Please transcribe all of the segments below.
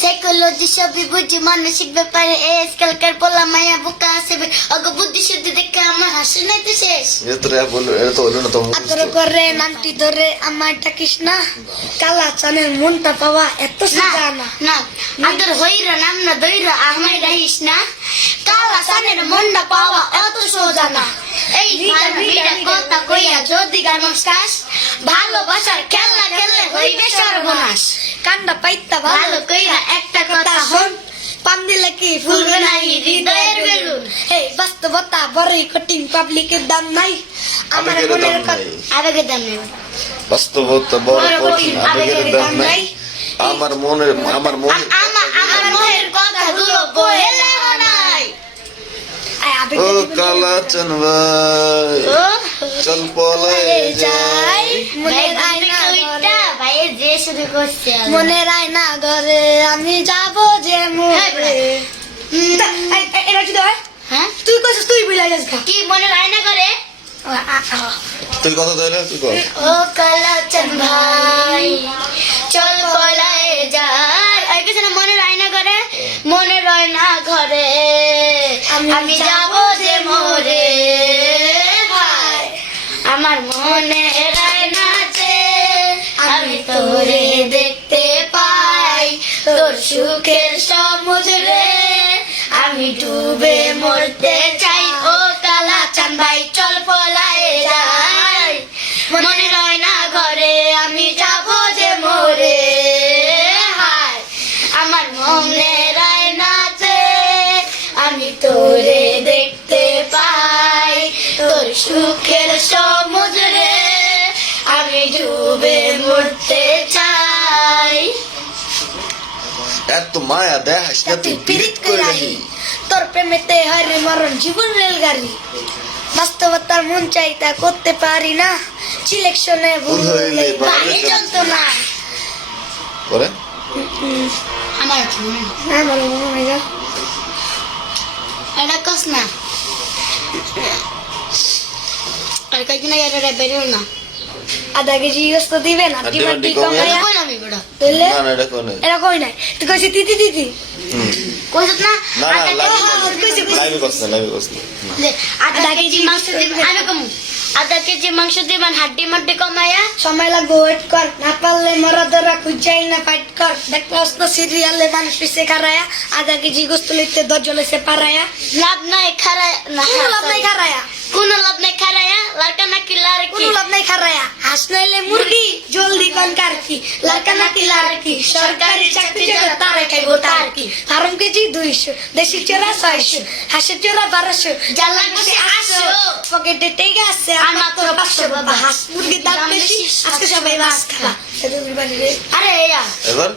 Psychology সবই বুঝি মানসিক ব্যাপারে আজকালকার পোলা মায়া বোকা আছে অগ বুদ্ধি শুদ্ধি দেখে আমার হাসি নাই তো শেষ আদর করে নামটি ধরে আমার ডাকিস না কালা চানের মনটা পাওয়া এত সোজা না না আদর হইরা নাম না দইরা আমায় রাহিস না কালা সানের মনটা পাওয়া এত সোজা না এই ভাইরা কথা কইয়া যদি গানস কাশ ভালোবাসার খেলা খেলে হইবে সর্বনাশ কান্ডা পাইতা ভালো কইরা একটা কথা হন পান দিলে কি ফুলবে নাই হৃদয়ের বেলুন এই বাস্তবতা বড়ই কঠিন পাবলিকের দাম নাই আমার মনের কথা আবেগের দাম নেই বাস্তবতা বড় কঠিন আবেগের দাম নাই আমার মনের আমার মনের কথাগুলো বহেলে নাই ও কালা চান ভাই চল পলায়ে যাই মনের আয়না ভাইয়ের যে শুরু করছে মনের আয়না ঘরে আমি যাব যে মোরে এটা কি হয় হ্যাঁ তুই কইছিস তুই বুঝাই যাস কি মনের আয়না করে তুই কথা দইলে তুই কর ও কালাচান ভাই চল পলায়ে যাই আর কিছু না মনের আয়না করে মনের আয়না ঘরে আমি যাব যে মোরে ভাই আমার মনের আয়নাতে আমি তোরে দেখতে পাই তোর সুখের সমুদ্রে আমি ডুবে মরতে চাই ও কালাচান ভাই চল পলায়ে যাই মনের আয়না ঘরে আমি যাব যে মোরে হায় আমার মনের আয়নাতে আমি তোরে দেখতে পাই তোর সুখের সমুদ্রে আমি ডুবে মরতে চাই এত মায়া দেখাস না তুই পিরিত কইরাহি তোর প্রেমেতে হরে মরণ জীবন রেলগাড়ি বাস্তবতার মন চাই তা করতে পারি না সিলেকশনে ভুল হইলে বাড়ি যন্ত্রণা করে আমার আমার মনে হয় না এটা কস না আর কয়েকদিন আগে এটা বেরিও না আধা কেজি গোস্ত দিবেন আর ডিমান্ডি কমাইয়া কই আমি বড় তাইলে না না এটা কোনে এরা কই নাই তুই কইছিস দিদি দিদি কইছত না না না কইছে, কইছে। লাইভে করছ আধা কেজি মাংস দিবেন আমি কম আধা কেজি মাংস দিবেন হাড্ডি মাড্ডি কমায়া সময় লাগবে ওয়েট কর না পারলে মরা ধরা খুঁজাই না ফাইট কর দেখলাস না সিরিয়ালে মানুষ পিছে খারায়া আধা কেজি গোস্ত লইতে 10 জন এসে পারায়া লাভ নাই খারায়া না কোনো লাভ নাই খারায়া কোনো লাভ নাই খারায়া লারকা নাকি লারকি কোনো লাভ নাই খারায়া হাঁস নাইলে মুরগি জলদি কোন কার কি লারকা নাকি লারকি সরকারি চাকরি যারা তারে খাইবো তার কি ফার্ম কেজি 200 দেশি চোরা 600 হাঁসের চোরা 1200 জ্বালা বসে আসো পকেটে টেকে আছে আমার তো 500 বাবা হাঁস মুরগির দাম বেশি আজকে সবাই মাছ খাবা সেদিন বাড়ি রে আরে ইয়া এবার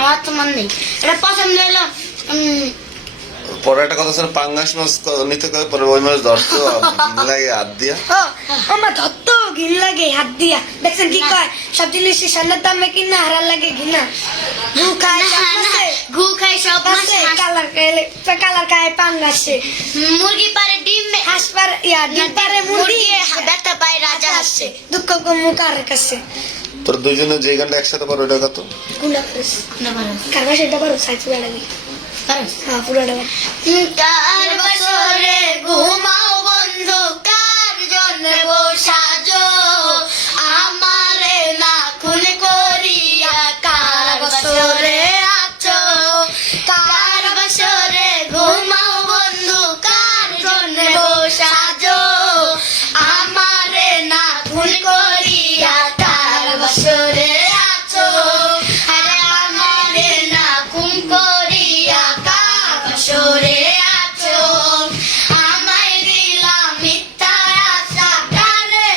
আমার তো মন নেই এটা পছন্দ হলো পরে একটা কথা ছিল পাঙ্গাস মাছ নিতে করে পরে ওই মাছ ধরতো লাগে হাত দিয়া ও আমার ধত্ত ঘিন লাগে হাত দিয়া দেখছেন কি কয় সব জিনিস সামনের দামে কিনা হারার লাগে ঘিনা গু খায় গু খাই সব মাছে কালার খায় পাঙ্গাসে মুরগি পারে ডিম হাঁস পারে ডিম পারে মুরগি ব্যথা পায় রাজা হাসছে দুঃখ কমু কার কাছে তোর দুইজনে যে গানটা একসাথে পারো এটা কত গুনা করিস কারবা সেটা পারো সাইজ লাগে হ্যাঁ পুরোটা কার বছরে ঘুমাও বন্ধু কার জন্মে সাজো আমারে না খুন করিয়া কার বছরে আছো কার বছরে ঘুমাও বন্ধু কার জন্মে সাজো আমারে না খুন করিয়া কার বছরে আছো আরে আমারে না খুন করিয়া সরে আছো আমায় দিলাম মিথ্যা আশা কারে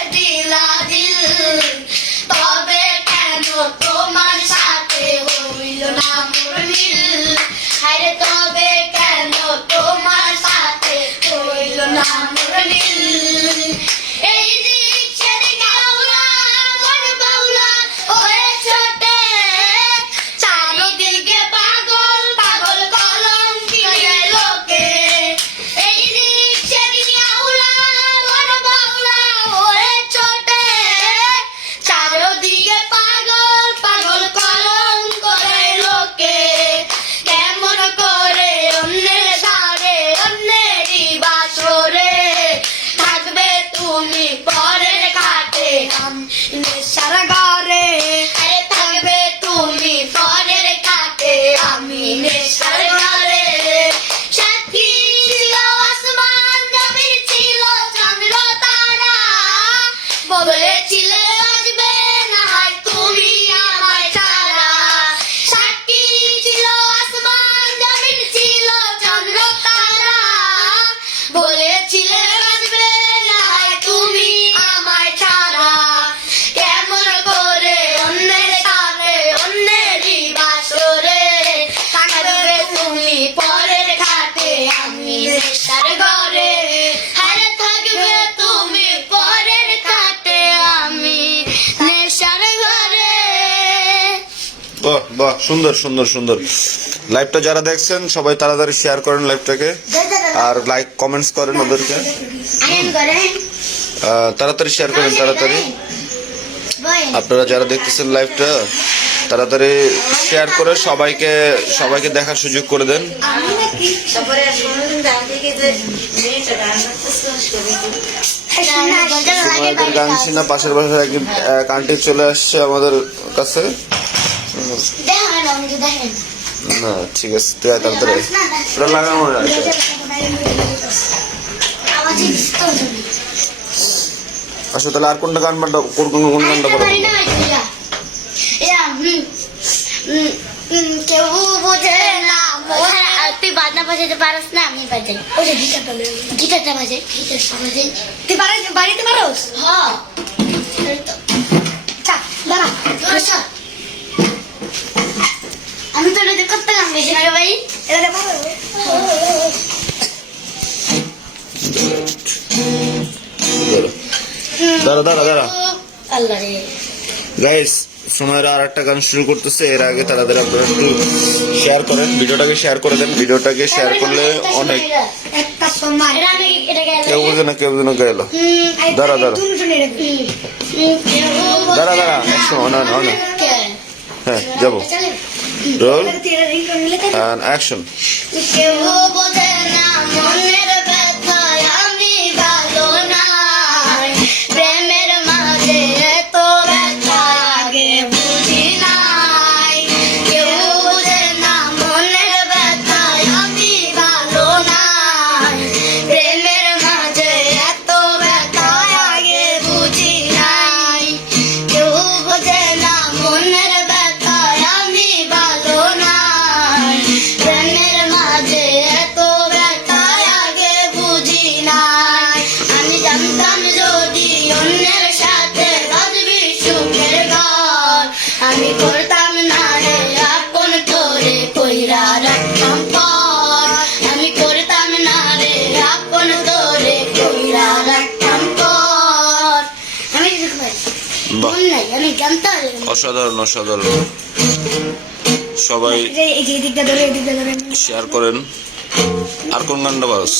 সুন্দর সুন্দর সুন্দর। লাইভটা যারা দেখছেন সবাই তাড়াতাড়ি শেয়ার করেন লাইভটাকে, আর লাইক কমেন্টস করেন ওদেরকে। আইন করেন তাড়াতাড়ি শেয়ার করেন, তাড়াতাড়ি। আপনারা যারা দেখতেছেন লাইভটা তাড়াতাড়ি শেয়ার করে সবাইকে দেখার সুযোগ করে দেন। সময়ের গান শুনে পাশের বাসার এক আন্টি চলে আসছে আমাদের কাছে। না ঠিক আছে, তুই আয় তাড়াতাড়ি। ওটা লাগানো আছে। আচ্ছা তাহলে আর কোনটা গান বান্ডা কোন গানটা বলো? কেউ বোঝে না, তুই বাজনা বাজাতে পারস না, আমি বাজাই। ওই যে গিটারটা বাজে। গিটারটা বাজাই। তুই বাড়িতে পারোস? হ্যাঁ দাঁড়া, আমি তো এটা করতে গান বেশি না রে ভাই। এটা পারো? দাঁড়া আল্লাহ রে। গাইস, সময়ের আর একটা গান শুরু করতেছে। এর আগে তাড়াতাড়ি আপনারা একটু শেয়ার করেন, ভিডিওটাকে শেয়ার করে দেন। ভিডিওটাকে শেয়ার করলে অনেক। একটা সময় কেউ বুঝে না গেল। দাঁড়া হ্যাঁ যাবো। Roll and action. কেউ বোঝে না মনের ব্যথায় আমি ভালো নাই, প্রেমের মাঝে এত ব্যথা আগে বুঝি নাই। কেউ বোঝে না মনের ব্যথায় আমি ভালো নাই, প্রেমের মাঝে এত ব্যথা আগে বুঝি নাই। কেউ বোঝে না মনের ব্যথায় আমি ভালো নাই, প্রেমের মাঝে এত ব্যথা আগে বুঝি নাই। আমি জানতাম যদি অন্যের সাথে বাজবি সুখের গান, আমি করতাম না রে আপন তোরে কইরা রাখতাম পর। আমি করতাম না রে আপন তোরে কইরা রাখতাম পর। আমি মন নাই, আমি জানতাম। অসাধারণ অসাধারণ। সবাই এই দিকটা ধরে শেয়ার করেন। আর কোন গানটা বাস?